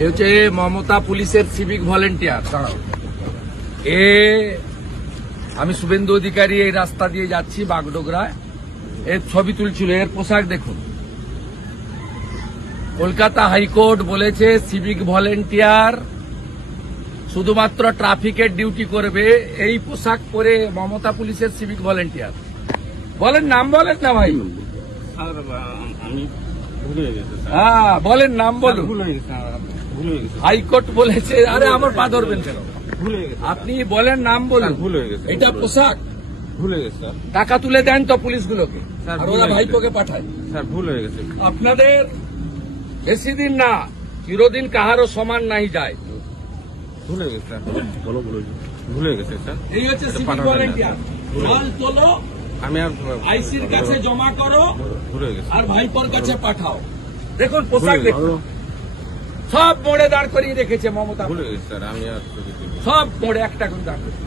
এ হচ্ছে মমতা পুলিশের civic volunteer. আমি শুভেন্দু অধিকারী এই রাস্তা দিয়ে যাচ্ছি বাগডোগরায়, এর ছবি তুলছিল। এর পোশাক দেখুন। কলকাতা হাইকোর্ট বলেছে সিভিক ভলেন্টিয়ার শুধুমাত্র ট্রাফিকের ডিউটি করবে। এই পোশাক পরে মমতা পুলিশের সিভিক ভলেন্টিয়ার। বলেন নাম বলেন না ভাই। হ্যাঁ বলেন নাম বলুন। হাইকোর্ট বলেছে। আরে আমার পা ধরবেন কেন? আপনি বলেন নাম বলুন। এটা পোশাক ভুল হয়ে গেছে। টাকা তুলে দেন তো পুলিশগুলোকে, আর ওরা ভাইপোকে পাঠায়। স্যার ভুল হয়ে গেছে। আপনাদের বেশি দিন না, চিরদিন কাহারও সমান নাই যায়। ভুল হয়ে গেছে স্যার। ভুল হয়ে গেছে স্যার। এই হচ্ছে সিভিক ভলেন্টিয়ার। মাল তোলো, আমি আর আইসির কাছে জমা করো, ভুল হয়ে গেছে। আর ভাইপোর কাছে পাঠাও। দেখুন পোশাক দেখুন, সব মোড়ে দাঁড় করিয়ে রেখেছে মমতা। ভুল হয়ে গেছে স্যার। আমি আর সব মোড়ে একটা করে দাঁড় করিয়ে।